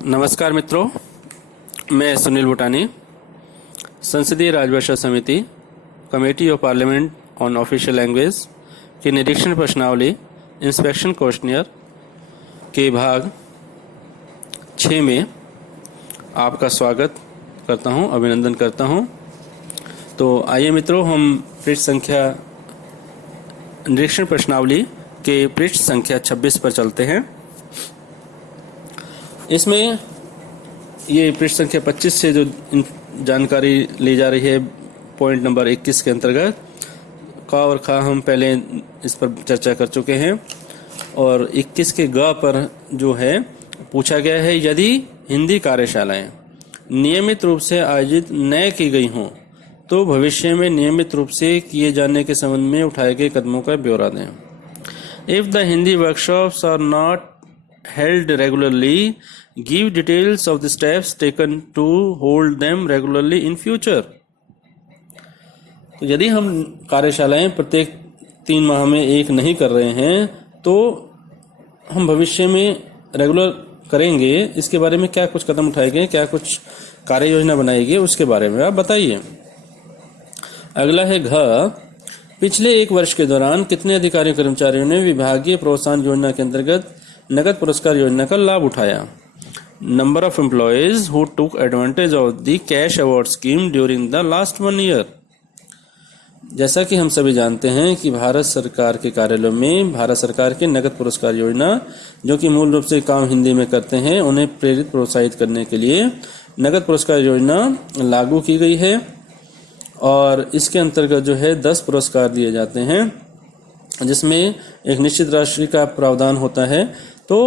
नमस्कार मित्रों, मैं सुनील भूटानी, संसदीय राजभाषा समिति, committee of parliament on official language की निरीक्षण प्रश्नावली इंस्पेक्शन क्वेश्चनियर के भाग 6 में आपका स्वागत करता हूं, अभिनंदन करता हूं। तो आइए मित्रों, हम पृष्ठ संख्या निरीक्षण प्रश्नावली के पृष्ठ संख्या 26 पर चलते हैं। इसमें ये पृष्ठ संख्या 25 से जो जानकारी ली जा रही है पॉइंट नंबर 21 के अंतर्गत, का और खा हम पहले इस पर चर्चा कर चुके हैं। और 21 के ग पर जो है पूछा गया है, यदि हिंदी कार्यशालाएं नियमित रूप से आयोजित न की गई हों तो भविष्य में नियमित रूप से किए जाने के संबंध में उठाए गए कदमों का ब्यौरा दें। If the Hindi workshops are not held regularly, give details of the steps taken to hold them regularly in future। तो यदि हम कार्यशालाएं प्रत्येक 3 माह में एक नहीं कर रहे हैं तो हम भविष्य में रेगुलर करेंगे, इसके बारे में क्या कुछ कदम उठाएंगे, क्या कुछ कार्य योजना बनाएंगे, उसके बारे में आप बताइए। अगला है घ, पिछले 1 वर्ष के दौरान कितने अधिकारी कर्मचारियों ने विभागीय प्रोत्साहन योजना के अंतर्गत नगद पुरस्कार योजना का लाभ उठाया। Number of employees who took advantage of the cash award scheme during the last 1 year. जैसा कि हम सभी जानते हैं कि भारत सरकार के कार्यालयों में भारत सरकार के नगद पुरस्कार योजना, जो कि मूल रूप से काम हिंदी में करते हैं, उन्हें प्रेरित प्रोत्साहित करने के लिए नगद पुरस्कार योजना लागू की गई है। और इसके अंतर्गत जो है 10 पुरस्कार दिए जाते हैं, जिसमें एक निश्चित राशि का प्रावधान होता है। तो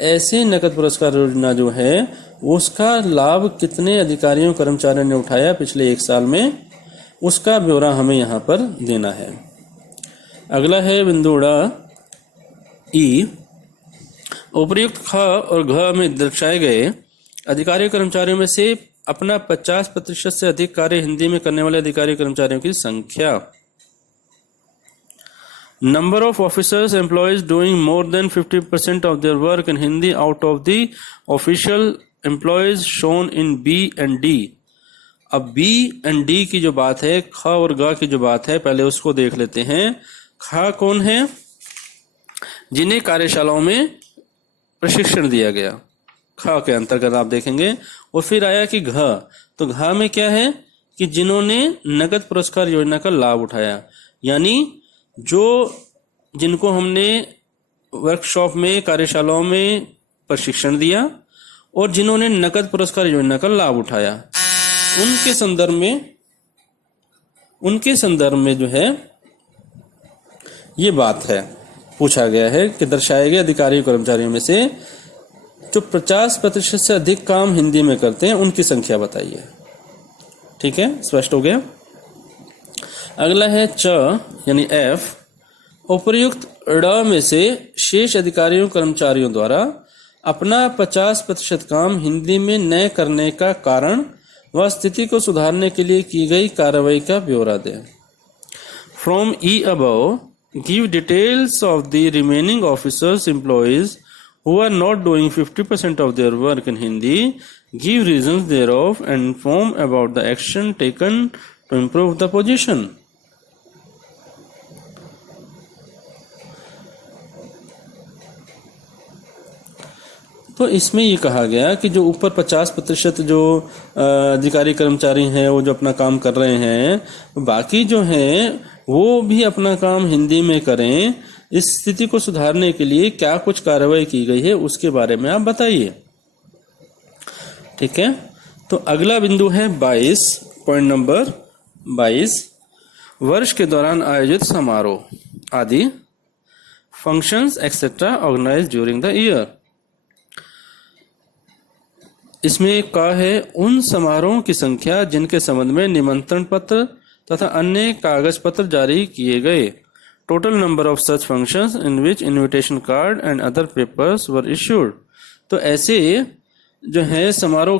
ऐसे नकद पुरस्कार योजना जो है उसका लाभ कितने अधिकारियों कर्मचारियों ने उठाया पिछले 1 साल में, उसका ब्यौरा हमें यहाँ पर देना है। अगला है बिंदुड़ा ई, उपर्युक्त ख और घ में दर्शाए गए अधिकारी कर्मचारियों में से अपना 50% से अधिक कार्य हिंदी में करने वाले अधिकारी कर्मचारियों की संख्या। Number of officers employees doing more than 50% of their work in Hindi out of the official employees shown in B and D। अब B and D की जो बात है, ख और ग की जो बात है, पहले उसको देख लेते हैं। ख कौन है? जिन्हें कार्यशालाओं में प्रशिक्षण दिया गया, ख के अंतर्गत आप देखेंगे। और फिर आया कि घ, तो घ में क्या है कि जिन्होंने नगद पुरस्कार योजना का लाभ उठाया, यानी जिनको हमने वर्कशॉप में कार्यशालाओं में प्रशिक्षण दिया और जिन्होंने नकद पुरस्कार योजना का लाभ उठाया, उनके संदर्भ में जो है ये बात है, पूछा गया है कि दर्शाए गए अधिकारी कर्मचारियों में से जो 50% से अधिक काम हिंदी में करते हैं उनकी संख्या बताइए। ठीक है, स्पष्ट हो गया। अगला है च यानी एफ, उपर्युक्त ड़ में से शेष अधिकारियों कर्मचारियों द्वारा अपना 50% काम हिंदी में न करने का कारण व स्थिति को सुधारने के लिए की गई कार्रवाई का ब्यौरा दें। From E above give details of the remaining officers employees who are not doing 50% of their work in Hindi, give reasons thereof and inform about the action taken to improve the position। तो इसमें ये कहा गया कि जो ऊपर 50% जो अधिकारी कर्मचारी हैं वो जो अपना काम कर रहे हैं, बाकी जो हैं वो भी अपना काम हिंदी में करें। इस स्थिति को सुधारने के लिए क्या कुछ कार्रवाई की गई है उसके बारे में आप बताइए। ठीक है, तो अगला बिंदु है 22, पॉइंट नंबर 22, वर्ष के दौरान आयोजित समारोह आदि, functions etcetera organised during the year. इसमें का है उन समारोहों की संख्या जिनके संबंध में निमंत्रण पत्र तथा अन्य कागज पत्र जारी किए गए। Total number of such functions in which invitation card and other papers were issued. तो ऐसे जो है समारोह,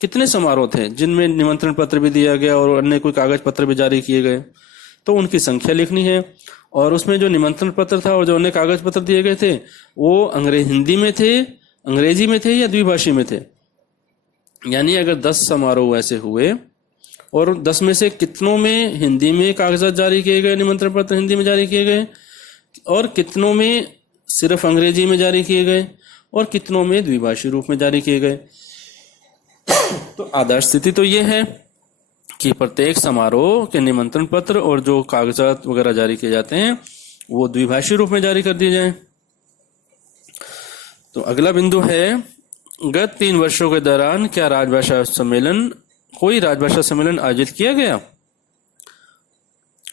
कितने समारोह थे जिनमें निमंत्रण पत्र भी दिया गया और अन्य कोई कागज पत्र भी जारी किए गए, तो उनकी संख्या लिखनी है। और उसमें जो निमंत्रण पत्र था और जो अन्य कागज पत्र दिए गए थे वो अंग्रेजी हिंदी में थे अंग्रेजी में थे या द्विभाषी में थे। यानी अगर 10 समारोह ऐसे हुए और 10 में से कितनों में हिंदी में कागजात जारी किए गए, निमंत्रण पत्र हिंदी में जारी किए गए, और कितनों में सिर्फ अंग्रेजी में जारी किए गए, और कितनों में द्विभाषी रूप में जारी किए गए। तो आदर्श स्थिति तो ये है कि प्रत्येक समारोह के निमंत्रण पत्र और जो कागजात वगैरह जारी किए जाते हैं वो द्विभाषी रूप में जारी कर दिए जाएं। तो अगला बिंदु है, गत 3 वर्षों के दौरान क्या कोई राजभाषा सम्मेलन आयोजित किया गया?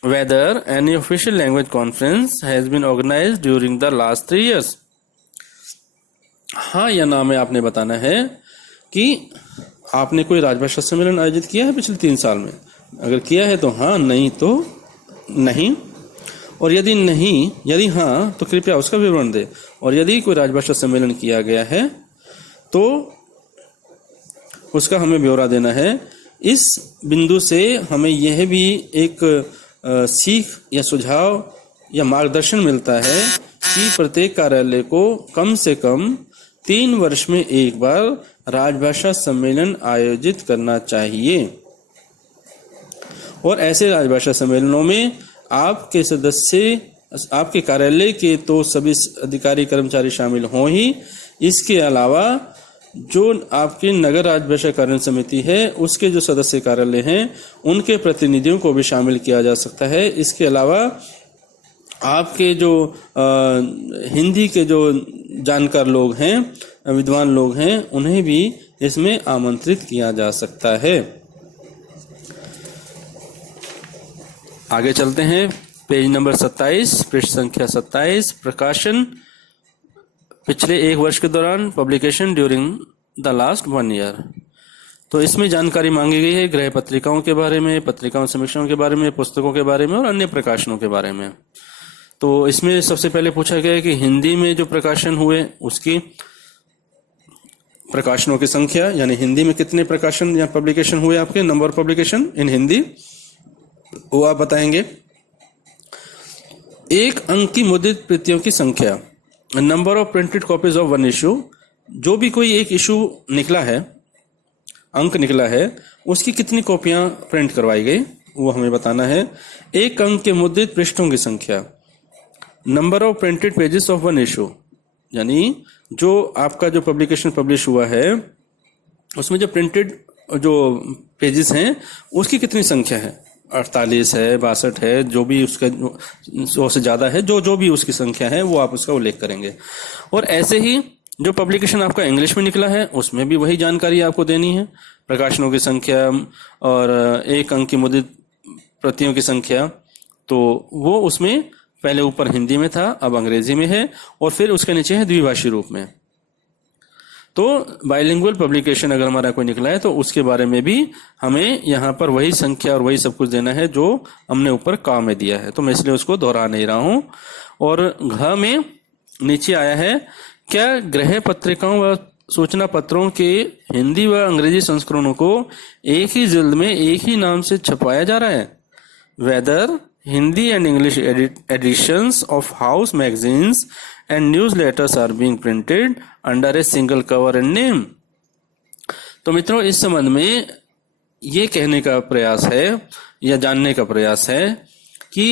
Whether any official language conference has been organized during the last 3 years? हाँ या ना में आपने बताना है कि आपने कोई राजभाषा सम्मेलन आयोजित किया है पिछले 3 साल में। अगर किया है तो हाँ, नहीं तो नहीं। और यदि हाँ तो कृपया उसका विवरण दे। और यदि कोई राजभाषा सम्मेलन किया गया है तो उसका हमें ब्यौरा देना है। इस बिंदु से हमें यह भी एक सीख या सुझाव या मार्गदर्शन मिलता है कि प्रत्येक कार्यालय को कम से कम 3 वर्ष में एक बार राजभाषा सम्मेलन आयोजित करना चाहिए। और ऐसे राजभाषा सम्मेलनों में आपके सदस्य, आपके कार्यालय के तो सभी अधिकारी कर्मचारी शामिल हों ही, इसके अलावा जो आपकी नगर राजभाषा कार्य समिति है उसके जो सदस्य कार्यालय हैं उनके प्रतिनिधियों को भी शामिल किया जा सकता है। इसके अलावा आपके जो हिंदी के जो जानकार लोग हैं, विद्वान लोग हैं, उन्हें भी इसमें आमंत्रित किया जा सकता है। आगे चलते हैं, पेज नंबर 27, पृष्ठ संख्या 27, प्रकाशन पिछले 1 वर्ष के दौरान, publication during the last 1 year. तो इसमें जानकारी मांगी गई है गृह पत्रिकाओं के बारे में, पत्रिकाओं समीक्षाओं के बारे में, पुस्तकों के बारे में और अन्य प्रकाशनों के बारे में। तो इसमें सबसे पहले पूछा गया है कि हिंदी में जो प्रकाशन हुए उसकी प्रकाशनों की संख्या, यानी हिंदी में कितने प्रकाशन या पब्लिकेशन हुए आपके, number of publication in Hindi, वो आप बताएंगे। 1 अंक की मुद्रित प्रतियों की संख्या, number of printed copies of 1 issue, जो भी कोई एक इशू निकला है, अंक निकला है, उसकी कितनी कॉपियां प्रिंट करवाई गई वो हमें बताना है। 1 अंक के मुद्रित पृष्ठों की संख्या, number of printed pages of 1 issue, यानी जो आपका जो पब्लिकेशन पब्लिश हुआ है उसमें जो प्रिंटेड जो पेजेस हैं उसकी कितनी संख्या है, 48 है, 62 है, जो भी उसका 100 से ज़्यादा है, जो भी उसकी संख्या है वो आप उसका उल्लेख करेंगे। और ऐसे ही जो पब्लिकेशन आपका इंग्लिश में निकला है उसमें भी वही जानकारी आपको देनी है, प्रकाशनों की संख्या और 1 अंक की मुद्रित प्रतियों की संख्या। तो वो उसमें पहले ऊपर हिंदी में था, अब अंग्रेजी में है, और फिर उसके नीचे है द्विभाषी रूप में। तो बाइलिंगुअल पब्लिकेशन अगर हमारा कोई निकला है तो उसके बारे में भी हमें यहाँ पर वही संख्या और वही सब कुछ देना है जो हमने ऊपर का में दिया है, तो मैं इसलिए उसको दोहरा नहीं रहा हूँ। और घ में नीचे आया है, क्या गृह पत्रिकाओं व सूचना पत्रों के हिंदी व अंग्रेजी संस्करणों को एक ही जिल्द में एक ही नाम से छपाया जा रहा है? Whether Hindi and English editions of house magazines and newsletters are being printed under a single cover and name। तो मित्रों, इस संबंध में ये कहने का प्रयास है या जानने का प्रयास है कि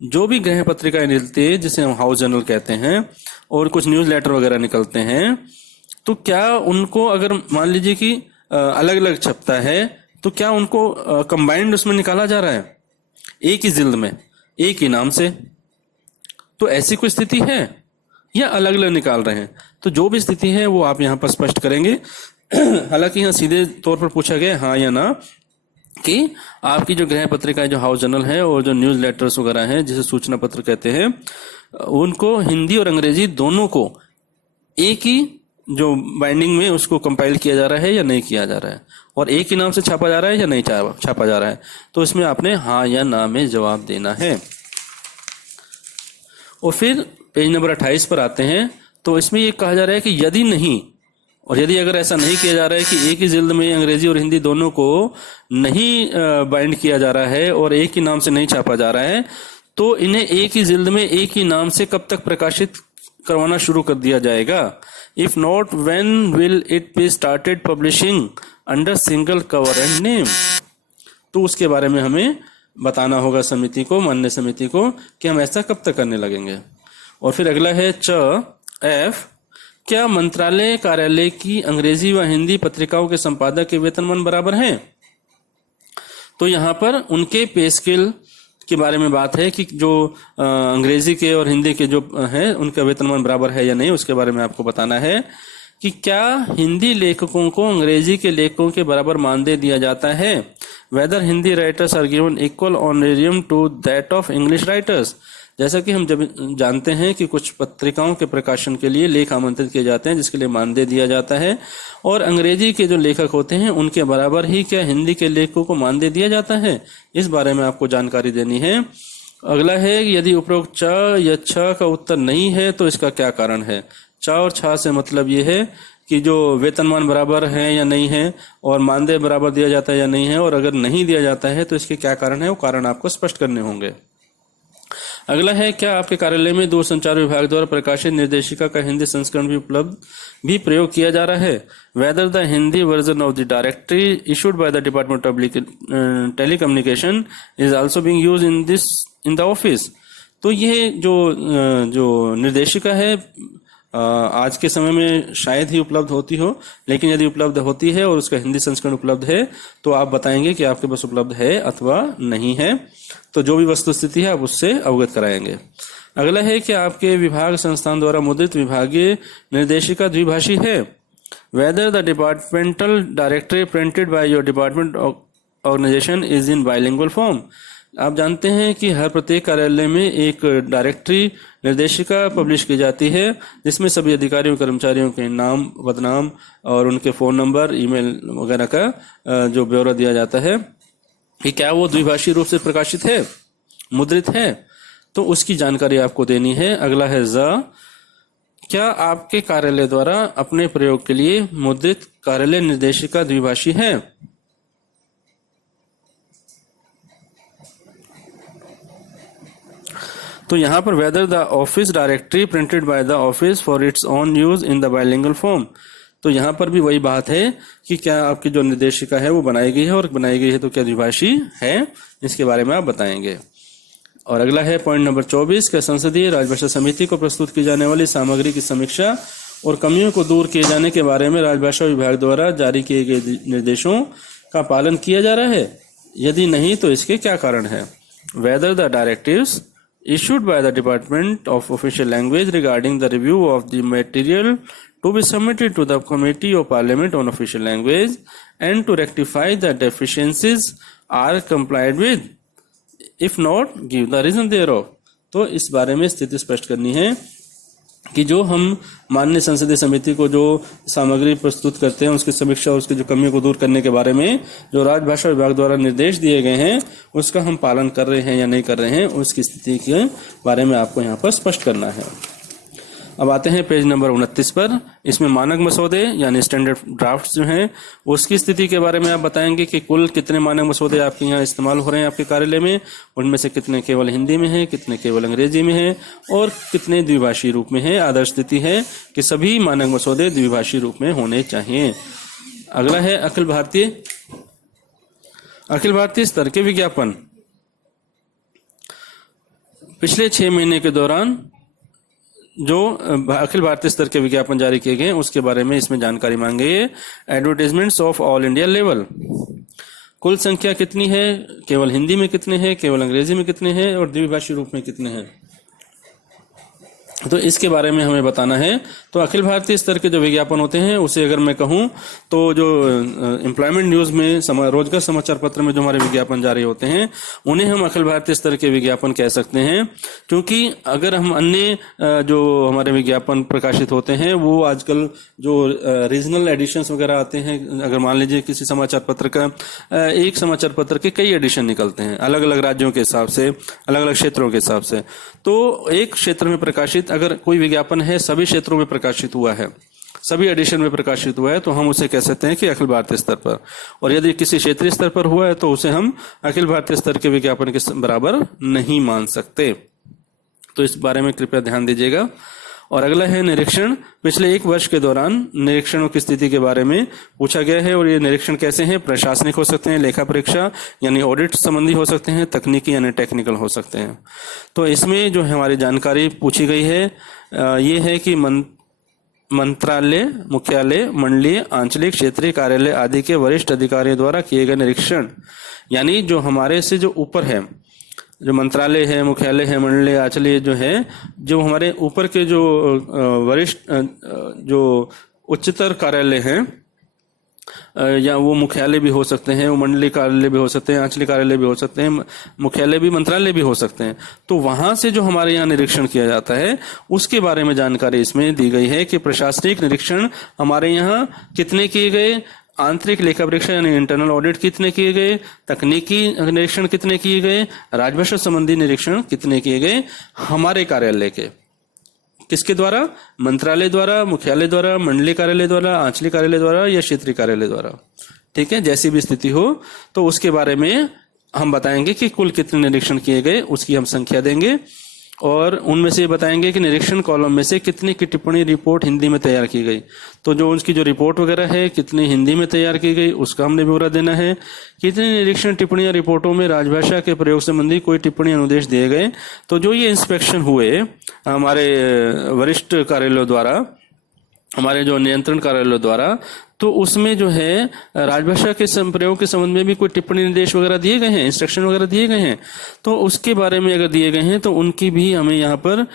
जो भी गृह पत्रिकाएं निकलती है जिसे हम हाउस जर्नल कहते हैं और कुछ न्यूज़लेटर वगैरह निकलते हैं, तो क्या उनको अगर मान लीजिए कि अलग अलग छपता है तो क्या उनको कंबाइंड उसमें निकाला जा रहा है एक ही जिल्द में एक ही नाम से? तो ऐसी कोई स्थिति है या अलग अलग निकाल रहे हैं? तो जो भी स्थिति है वो आप यहाँ पर स्पष्ट करेंगे। हालांकि यहाँ सीधे तौर पर पूछा गया हाँ या ना कि आपकी जो गृह पत्रिका जो हाउस जर्नल है और जो न्यूज लेटर्स वगैरह हैं जिसे सूचना पत्र कहते हैं, उनको हिंदी और अंग्रेजी दोनों को एक ही जो बाइंडिंग में उसको कंपाइल किया जा रहा है या नहीं किया जा रहा है, और एक ही नाम से छापा जा रहा है या नहीं छापा जा रहा है। तो इसमें आपने हाँ या ना में जवाब देना है। और फिर पेज नंबर 28 पर आते हैं, तो इसमें ये कहा जा रहा है कि यदि नहीं, और यदि अगर ऐसा नहीं किया जा रहा है कि एक ही जिल्द में अंग्रेजी और हिंदी दोनों को नहीं बाइंड किया जा रहा है और एक ही नाम से नहीं छापा जा रहा है, तो इन्हें एक ही जिल्द में एक ही नाम से कब तक प्रकाशित करवाना शुरू कर दिया जाएगा? If not when will it be started publishing under single cover and name. तो उसके बारे में हमें बताना होगा समिति को, मान्य समिति को, कि हम ऐसा कब तक करने लगेंगे। और फिर अगला है एफ, क्या मंत्रालय कार्यालय की अंग्रेजी व हिंदी पत्रिकाओं के संपादक के वेतनमान बराबर हैं। तो यहाँ पर उनके पे स्केल के बारे में बात है कि जो अंग्रेजी के और हिंदी के जो है उनका वेतनमान बराबर है या नहीं, उसके बारे में आपको बताना है कि क्या हिंदी लेखकों को अंग्रेजी के लेखकों के बराबर मानदेय दिया जाता है। Whether Hindi writers are given equal honorarium to that of English writers. जैसा कि हम जब जानते हैं कि कुछ पत्रिकाओं के प्रकाशन के लिए लेख आमंत्रित किए जाते हैं जिसके लिए मानदेय दिया जाता है, और अंग्रेजी के जो लेखक होते हैं उनके बराबर ही क्या हिंदी के लेखकों को मानदेय दिया जाता है, इस बारे में आपको जानकारी देनी है। अगला है यदि उपरोक्त च या छ का उत्तर नहीं है तो इसका क्या कारण है। च और छ से मतलब ये है कि जो वेतनमान बराबर है या नहीं है और मानदेय बराबर दिया जाता है या नहीं है, और अगर नहीं दिया जाता है तो इसके क्या कारण है, वो कारण आपको स्पष्ट करने होंगे। अगला है क्या आपके कार्यालय में दूरसंचार विभाग द्वारा प्रकाशित निर्देशिका का हिंदी संस्करण भी प्रयोग किया जा रहा है। Whether the Hindi version of the directory issued by the department of telecommunication is also being used in the office. तो ये जो निर्देशिका है आज के समय में शायद ही उपलब्ध होती हो, लेकिन यदि उपलब्ध होती है और उसका हिंदी संस्करण उपलब्ध है तो आप बताएंगे कि आपके पास उपलब्ध है अथवा नहीं है। तो जो भी वस्तु स्थिति है आप उससे अवगत कराएंगे। अगला है कि आपके विभाग संस्थान द्वारा मुद्रित विभागीय निर्देशिका द्विभाषी है। Whether the departmental directory printed by your department organisation is in bilingual form. आप जानते हैं कि हर प्रत्येक कार्यालय में एक डायरेक्टरी निर्देशिका पब्लिश की जाती है जिसमें सभी अधिकारियों कर्मचारियों के नाम, पदनाम और उनके फोन नंबर, ईमेल वगैरह का जो ब्यौरा दिया जाता है कि क्या वो द्विभाषी रूप से प्रकाशित है, मुद्रित है, तो उसकी जानकारी आपको देनी है। अगला है क्या आपके कार्यालय द्वारा अपने प्रयोग के लिए मुद्रित कार्यालय निर्देशिका द्विभाषी है। तो यहाँ पर whether the office directory printed by the office for its own use in the bilingual form. तो यहाँ पर भी वही बात है कि क्या आपकी जो निर्देशिका है वो बनाई गई है, और बनाई गई है तो क्या द्विभाषी है, इसके बारे में आप बताएंगे। और अगला है पॉइंट नंबर 24 का संसदीय राजभाषा समिति को प्रस्तुत की जाने वाली सामग्री की समीक्षा और कमियों को दूर किए जाने के बारे में राजभाषा विभाग द्वारा जारी किए गए निर्देशों का पालन किया जा रहा है। यदि नहीं तो इसके क्या कारण है। Whether the directives issued by the Department of Official Language regarding the review of the material to be submitted to the Committee of Parliament on Official Language and to rectify the deficiencies are complied with. If not, give the reason thereof. तो इस बारे में स्थिति स्पष्ट करनी है कि जो हम माननीय संसदीय समिति को जो सामग्री प्रस्तुत करते हैं उसकी समीक्षा और उसकी जो कमियों को दूर करने के बारे में जो राजभाषा विभाग द्वारा निर्देश दिए गए हैं उसका हम पालन कर रहे हैं या नहीं कर रहे हैं, उसकी स्थिति के बारे में आपको यहाँ पर स्पष्ट करना है। अब आते हैं पेज नंबर 29 पर। इसमें मानक मसौदे यानी स्टैंडर्ड ड्राफ्ट जो हैं उसकी स्थिति के बारे में आप बताएंगे कि कुल कितने मानक मसौदे आपके यहाँ इस्तेमाल हो रहे हैं आपके कार्यालय में, उनमें से कितने केवल हिंदी में हैं, कितने केवल अंग्रेजी में हैं और कितने द्विभाषी रूप में हैं। आदर्श स्थिति है कि सभी मानक मसौदे द्विभाषी रूप में होने चाहिए। अगला है अखिल भारतीय स्तर के विज्ञापन। पिछले 6 महीने के दौरान जो अखिल भारतीय स्तर के विज्ञापन जारी किए गए उसके बारे में इसमें जानकारी मांगी है। Advertisements of all India level, कुल संख्या कितनी है, केवल हिंदी में कितने हैं, केवल अंग्रेजी में कितने हैं और द्विभाषी रूप में कितने हैं, तो इसके बारे में हमें बताना है। तो अखिल भारतीय स्तर के जो विज्ञापन होते हैं उसे अगर मैं कहूं तो जो एम्प्लॉयमेंट न्यूज में रोजगार समाचार पत्र में जो हमारे विज्ञापन जारी होते हैं उन्हें हम अखिल भारतीय स्तर के विज्ञापन कह सकते हैं। क्योंकि अगर हम अन्य जो हमारे विज्ञापन प्रकाशित होते हैं वो आजकल जो रीजनल एडिशंस वगैरह आते हैं, अगर मान लीजिए किसी समाचार पत्र का एक समाचार पत्र के कई एडिशन निकलते हैं अलग अलग राज्यों के हिसाब से, अलग अलग क्षेत्रों के हिसाब से, तो एक क्षेत्र में प्रकाशित अगर कोई विज्ञापन है सभी क्षेत्रों में प्रकाशित हुआ है, सभी एडिशन में प्रकाशित हुआ है, तो हम उसे कह सकते हैं कि अखिल भारतीय स्तर पर। और यदि किसी क्षेत्रीय स्तर पर हुआ है तो उसे हम अखिल भारतीय स्तर के विज्ञापन के बराबर नहीं मान सकते। तो इस बारे में कृपया ध्यान दीजिएगा। और अगला है निरीक्षण। पिछले 1 वर्ष के दौरान निरीक्षणों की स्थिति के बारे में पूछा गया है। और ये निरीक्षण कैसे हैं? प्रशासनिक हो सकते हैं, लेखा परीक्षा यानी ऑडिट संबंधी हो सकते हैं, तकनीकी यानी टेक्निकल हो सकते हैं। तो इसमें जो हमारी जानकारी पूछी गई है ये है कि मंत्रालय, मुख्यालय, मंडलीय, आंचलिक, क्षेत्रीय कार्यालय आदि के वरिष्ठ अधिकारियों द्वारा किए गए निरीक्षण, यानी जो हमारे से जो ऊपर है, जो मंत्रालय है, मुख्यालय है, मंडलीय, आंचलिक जो है, जो हमारे ऊपर के जो वरिष्ठ जो उच्चतर कार्यालय हैं, या वो मुख्यालय भी हो सकते हैं, वो मंडलीय कार्यालय भी हो सकते हैं, आंचलिक कार्यालय भी हो सकते हैं, मुख्यालय भी, मंत्रालय भी हो सकते हैं। तो वहां से जो हमारे यहाँ निरीक्षण किया जाता है उसके बारे में जानकारी इसमें दी गई है कि प्रशासनिक निरीक्षण हमारे यहाँ कितने किए गए, आंतरिक लेखा परीक्षा यानी इंटरनल ऑडिट कितने किए गए, तकनीकी निरीक्षण कितने किए गए, राजभाषा संबंधी निरीक्षण कितने किए गए हमारे कार्यालय के। किसके द्वारा? मंत्रालय द्वारा, मुख्यालय द्वारा, मंडलीय कार्यालय द्वारा, आंचलिक कार्यालय द्वारा या क्षेत्रीय कार्यालय द्वारा। ठीक है, जैसी भी स्थिति हो तो उसके बारे में हम बताएंगे कि कुल कितने निरीक्षण किए गए, उसकी हम संख्या देंगे। और उनमें से बताएंगे कि निरीक्षण कॉलम में से कितनी की टिप्पणी रिपोर्ट हिंदी में तैयार की गई। तो जो उनकी जो रिपोर्ट वगैरह है कितनी हिंदी में तैयार की गई उसका हमने ब्यौरा देना है। कितनी निरीक्षण टिप्पणियां रिपोर्टों में राजभाषा के प्रयोग संबंधी कोई टिप्पणी अनुदेश दिए गए। तो जो ये इंस्पेक्शन हुए हमारे वरिष्ठ कार्यालयों द्वारा, हमारे जो नियंत्रण कार्यालयों द्वारा, तो उसमें जो है राजभाषा के प्रयोग के संबंध में भी कोई टिप्पणी निर्देश वगैरह दिए गए हैं, इंस्ट्रक्शन वगैरह दिए गए हैं। तो उसके बारे में अगर दिए गए हैं तो उनकी भी हमें यहाँ पर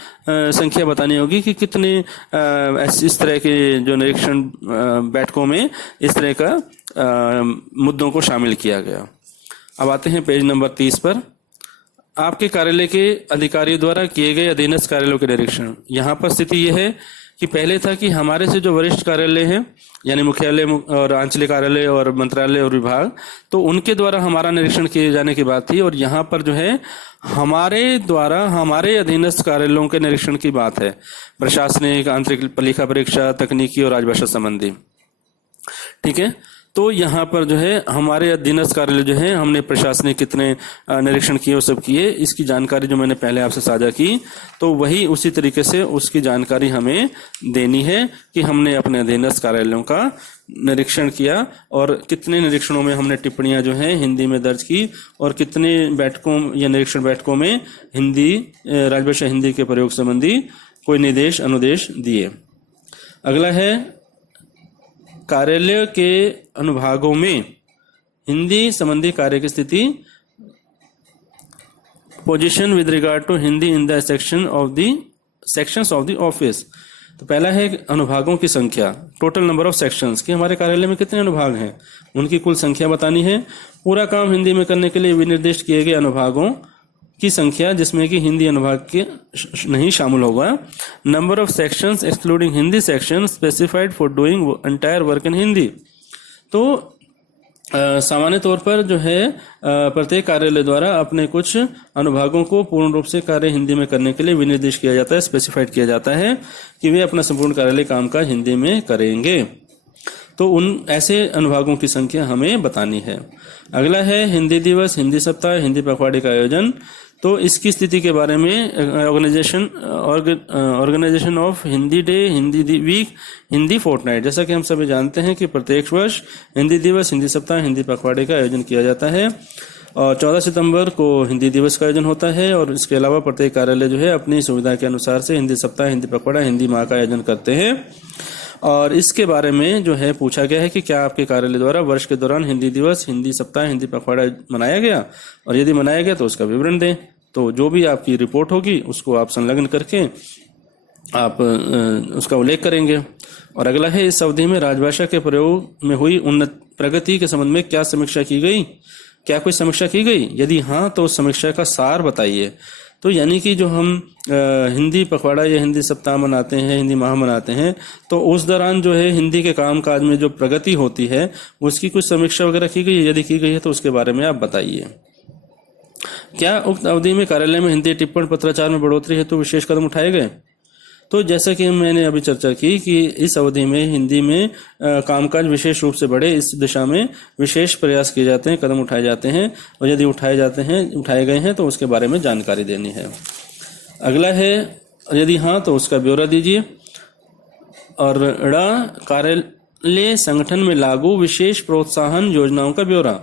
संख्या बतानी होगी कि कितने इस तरह के जो निरीक्षण बैठकों में इस तरह का मुद्दों को शामिल किया गया। अब आते हैं पेज नंबर 30 पर। आपके कार्यालय के अधिकारियों द्वारा किए गए अधीनस्थ कार्यालयों के निरीक्षण। यहाँ पर स्थिति यह है कि पहले था कि हमारे से जो वरिष्ठ कार्यालय हैं यानी मुख्यालय और आंचलिक कार्यालय और मंत्रालय और विभाग, तो उनके द्वारा हमारा निरीक्षण किए जाने की बात थी। और यहाँ पर जो है हमारे द्वारा हमारे अधीनस्थ कार्यालयों के निरीक्षण की बात है, प्रशासनिक, आंतरिक लेखा परीक्षा, तकनीकी और राजभाषा संबंधी। ठीक है, तो यहाँ पर जो है हमारे अधीनस्थ कार्यालय जो है हमने प्रशासनिक कितने निरीक्षण किए वो सब किए, इसकी जानकारी जो मैंने पहले आपसे साझा की, तो वही उसी तरीके से उसकी जानकारी हमें देनी है कि हमने अपने अधीनस्थ कार्यालयों का निरीक्षण किया और कितने निरीक्षणों में हमने टिप्पणियां जो है हिंदी में दर्ज की और कितने बैठकों या निरीक्षण बैठकों में हिंदी, राजभाषा हिंदी के प्रयोग संबंधी कोई निर्देश अनुदेश दिए। अगला है कार्यालय के अनुभागों में हिंदी संबंधी कार्य की स्थिति, position with regard to Hindi in the sections of the office. तो पहला है अनुभागों की संख्या, टोटल नंबर ऑफ सेक्शंस, कि हमारे कार्यालय में कितने अनुभाग हैं उनकी कुल संख्या बतानी है। पूरा काम हिंदी में करने के लिए विनिर्दिष्ट किए गए अनुभागों की संख्या जिसमें कि हिंदी अनुभाग के नहीं शामिल होगा। Number of sections excluding Hindi section specified for doing entire work in Hindi. तो सामान्य तौर पर जो है प्रत्येक कार्यालय द्वारा अपने कुछ अनुभागों को पूर्ण रूप से कार्य हिंदी में करने के लिए विनिर्देश किया जाता है, स्पेसिफाइड किया जाता है कि वे अपना संपूर्ण कार्यालय कामकाज हिंदी में करेंगे। तो उन ऐसे अनुभागों की संख्या हमें बतानी है। अगला है हिंदी दिवस, हिंदी सप्ताह, हिंदी पखवाड़े का आयोजन। तो इसकी स्थिति के बारे में organisation of Hindi day, Hindi week, Hindi fortnight. जैसा कि हम सभी जानते हैं कि प्रत्येक वर्ष हिंदी दिवस, हिंदी सप्ताह, हिंदी पखवाड़े का आयोजन किया जाता है और 14 सितंबर को हिंदी दिवस का आयोजन होता है। और इसके अलावा प्रत्येक कार्यालय जो है अपनी सुविधा के अनुसार से हिंदी सप्ताह, हिंदी पखवाड़ा, हिंदी माह का आयोजन करते हैं। और इसके बारे में जो है पूछा गया है कि क्या आपके कार्यालय द्वारा वर्ष के दौरान हिंदी दिवस, हिंदी सप्ताह, हिंदी पखवाड़ा मनाया गया, और यदि मनाया गया तो उसका विवरण दें। तो जो भी आपकी रिपोर्ट होगी उसको आप संलग्न करके आप उसका उल्लेख करेंगे। और अगला है इस अवधि में राजभाषा के प्रयोग में हुई उन्नत प्रगति के संबंध में क्या समीक्षा की गई, क्या कोई समीक्षा की गई, यदि हाँ तो उस समीक्षा का सार बताइए। तो यानी कि जो हम हिंदी पखवाड़ा या हिंदी सप्ताह मनाते हैं, हिंदी माह मनाते हैं, तो उस दौरान जो है हिंदी के कामकाज में जो प्रगति होती है उसकी कुछ समीक्षा वगैरह की गई है, यदि की गई है तो उसके बारे में आप बताइए। क्या उक्त अवधि में कार्यालय में हिंदी टिप्पण पत्राचार में बढ़ोतरी हेतु तो विशेष कदम उठाए गए। तो जैसा कि मैंने अभी चर्चा की कि इस अवधि में हिंदी में कामकाज विशेष रूप से बढ़े, इस दिशा में विशेष प्रयास किए जाते हैं, कदम उठाए जाते हैं, और यदि उठाए गए हैं तो उसके बारे में जानकारी देनी है। अगला है यदि हाँ तो उसका ब्यौरा दीजिए। और कार्यालय संगठन में लागू विशेष प्रोत्साहन योजनाओं का ब्यौरा।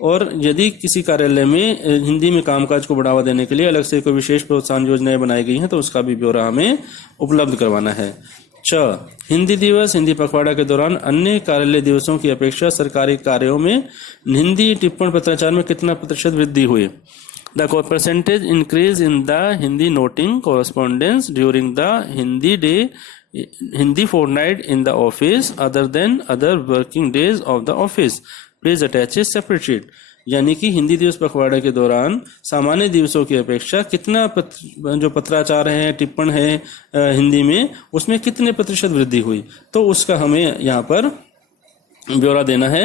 और यदि किसी कार्यालय में हिंदी में कामकाज को बढ़ावा देने के लिए अलग से कोई विशेष प्रोत्साहन योजनाएं बनाई गई हैं तो उसका भी ब्यौरा हमें उपलब्ध करवाना है। हिंदी दिवस, हिंदी पखवाड़ा के दौरान अन्य कार्यालय दिवसों की अपेक्षा सरकारी कार्यों में हिंदी टिप्पण पत्राचार में कितना प्रतिशत वृद्धि हुई? The percentage increase in the Hindi noting correspondence during the Hindi day, Hindi fortnight in the office other than other working days of the office. Please attach a separate sheet. यानी कि हिंदी दिवस पखवाड़ा के दौरान सामान्य दिवसों की अपेक्षा कितना जो पत्राचार है, टिप्पण है हिंदी में, उसमें कितने प्रतिशत वृद्धि हुई, तो उसका हमें यहाँ पर ब्यौरा देना है।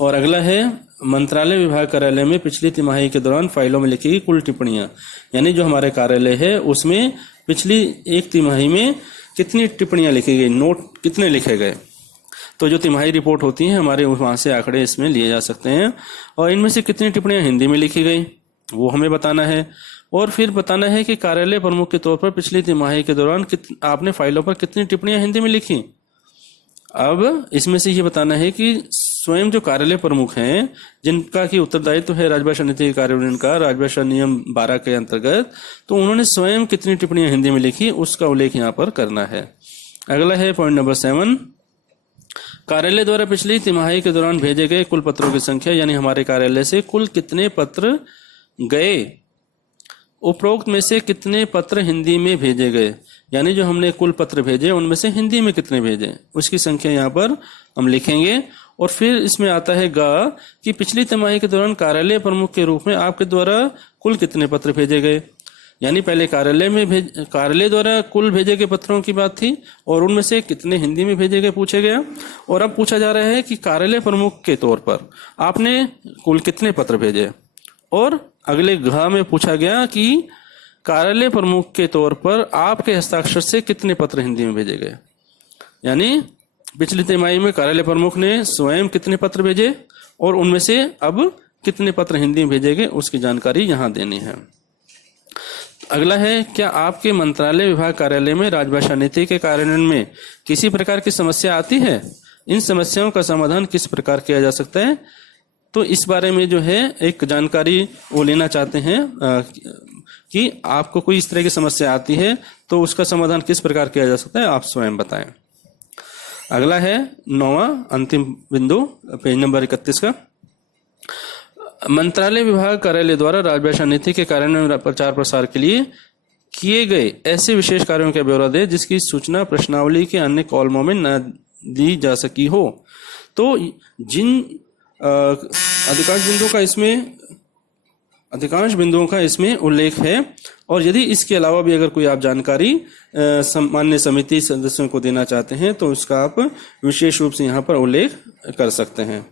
और अगला है मंत्रालय विभाग कार्यालय में पिछली तिमाही के दौरान फाइलों में लिखी गई कुल टिप्पणियां। यानी जो हमारे कार्यालय है उसमें पिछली एक तिमाही में कितनी टिप्पणियां लिखी गई, नोट कितने लिखे गए। तो जो तिमाही रिपोर्ट होती है हमारे, वहां से आंकड़े इसमें लिए जा सकते हैं। और इनमें से कितनी टिप्पणियां हिंदी में लिखी गई वो हमें बताना है। और फिर बताना है कि कार्यालय प्रमुख के तौर पर पिछली तिमाही के दौरान आपने फाइलों पर कितनी टिप्पणियां हिंदी में लिखी। अब इसमें से ये बताना है कि स्वयं जो कार्यालय प्रमुख हैं, जिनका की उत्तरदायित्व है राजभाषा नीति कार्यान्वयन का राजभाषा नियम 12 के अंतर्गत, तो उन्होंने स्वयं कितनी टिप्पणियां हिंदी में लिखी उसका उल्लेख यहाँ पर करना है। अगला है पॉइंट नंबर 7, कार्यालय द्वारा पिछली तिमाही के दौरान भेजे गए कुल पत्रों की संख्या। यानी हमारे कार्यालय से कुल कितने पत्र गए, उपरोक्त में से कितने पत्र हिंदी में भेजे गए। यानी जो हमने कुल पत्र भेजे उनमें से हिंदी में कितने भेजे, उसकी संख्या यहाँ पर हम लिखेंगे। और फिर इसमें आता है कि पिछली तिमाही के दौरान कार्यालय प्रमुख के रूप में आपके द्वारा कुल कितने पत्र भेजे गए। यानी पहले कार्यालय द्वारा कुल भेजे गए पत्रों की बात थी और उनमें से कितने हिंदी में भेजे गए पूछे गया। और अब पूछा जा रहा है कि कार्यालय प्रमुख के तौर पर आपने कुल कितने पत्र भेजे। और अगले में पूछा गया कि कार्यालय प्रमुख के तौर पर आपके हस्ताक्षर से कितने पत्र हिंदी में भेजे गए। यानी पिछली तिमाही में कार्यालय प्रमुख ने स्वयं कितने पत्र भेजे और उनमें से अब कितने पत्र हिंदी में भेजे गए उसकी जानकारी यहाँ देनी है। अगला है, क्या आपके मंत्रालय विभाग कार्यालय में राजभाषा नीति के कार्यान्वयन में किसी प्रकार की समस्या आती है? इन समस्याओं का समाधान किस प्रकार किया जा सकता है? तो इस बारे में जो है एक जानकारी वो लेना चाहते हैं कि आपको कोई इस तरह की समस्या आती है तो उसका समाधान किस प्रकार किया जा सकता है, आप स्वयं बताएं। अगला है 9वां अंतिम बिंदु, पेज नंबर 31 का। मंत्रालय विभाग कार्यालय द्वारा राजभाषा नीति के कार्यान्वयन प्रचार प्रसार के लिए किए गए ऐसे विशेष कार्यों का ब्यौरा दे जिसकी सूचना प्रश्नावली के अन्य कॉलमों में न दी जा सकी हो। तो जिन अधिकांश बिंदुओं का इसमें उल्लेख है। और यदि इसके अलावा भी अगर कोई आप जानकारी मान्य समिति सदस्यों को देना चाहते हैं तो उसका आप विशेष रूप से यहाँ पर उल्लेख कर सकते हैं।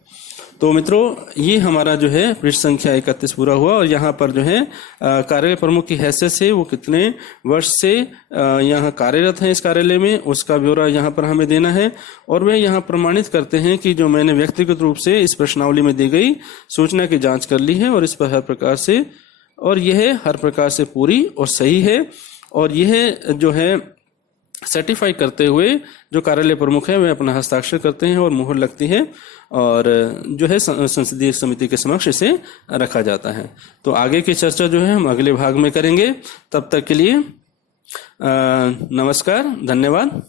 तो मित्रों, ये हमारा जो है पृष्ठ संख्या 31 पूरा हुआ। और यहाँ पर जो है कार्यालय प्रमुख की हैसियत से वो कितने वर्ष से यहाँ कार्यरत हैं इस कार्यालय में, उसका ब्यौरा यहाँ पर हमें देना है। और वे यहाँ प्रमाणित करते हैं कि जो मैंने व्यक्तिगत रूप से इस प्रश्नावली में दी गई सूचना की जांच कर ली है और इस पर यह हर प्रकार से पूरी और सही है। और यह जो है सर्टिफाई करते हुए जो कार्यालय प्रमुख है वे अपना हस्ताक्षर करते हैं और मुहर लगती है और जो है संसदीय समिति के समक्ष इसे रखा जाता है। तो आगे की चर्चा जो है हम अगले भाग में करेंगे। तब तक के लिए नमस्कार, धन्यवाद।